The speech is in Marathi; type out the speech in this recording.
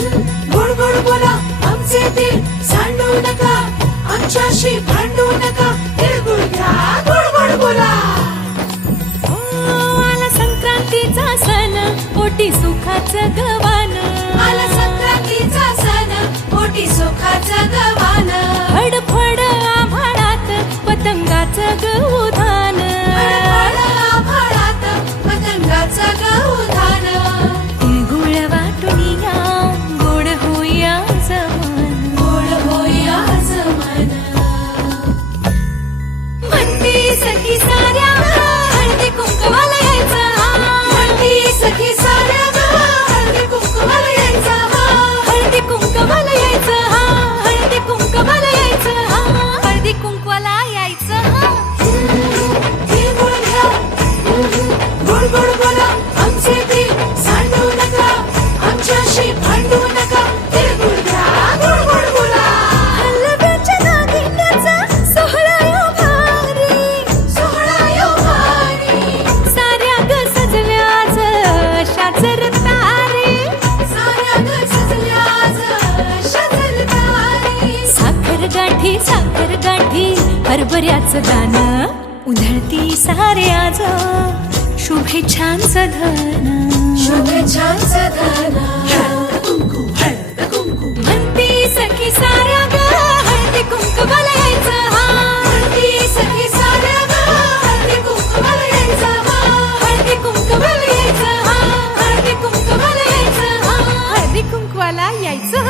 गोड गोड बोला आमचे दिल सांडू नका, आमच्याशी भांडू नका, तिळगुळ घ्या गोड गोड बोला. आला संक्रांतीचा सण, पोटी सुखाचं गवान. आला संक्रांतीचा सण, पोटी सुखाचं गवान. फडफड आभाळात पतंगाचं गवधान. फडफड आभाळात पतंगाचं गवधान. तिळगुळ वाटून या, गोड होईया जमान. गोड होईया जमान. म्हणती सखी साऱ्या हळदी कुंकवाला यायचं. म्हणती सखी साऱ्या हळदी कुंकवाला यायचं. हळदी कुंकवाला यायचं. हळदी कुंकवाला यायचं. हळदी कुंकवाला यायचं. तिळगुळ घ्या गोड गोड बोला आमचे दिल सांडू नका, आमच्याशी भांडू नका, तिळगुळ घ्या गोड गोड बोला. हलव्याच्या दागिन्याचा सोहळा यो भारी. सोहळा यो भारी. साऱ्या ग सजल्या आज शाजर तारे. साऱ्या ग सजल्या आज शाजर तारे. साखर गाठी हरभऱ्याचं दाणं. उधळती सारे आज शुभेच्छांचं धन. शुभेच्छांचं धन. म्हणती सखी साऱ्या ग हळदी कुंकवाला यायचं. म्हणती सखी साऱ्या हळदी कुंकवाला यायचं. हळदी कुंकवाला यायचं. हळदी कुंकवाला यायचं. हळदी कुंकवाला यायचं.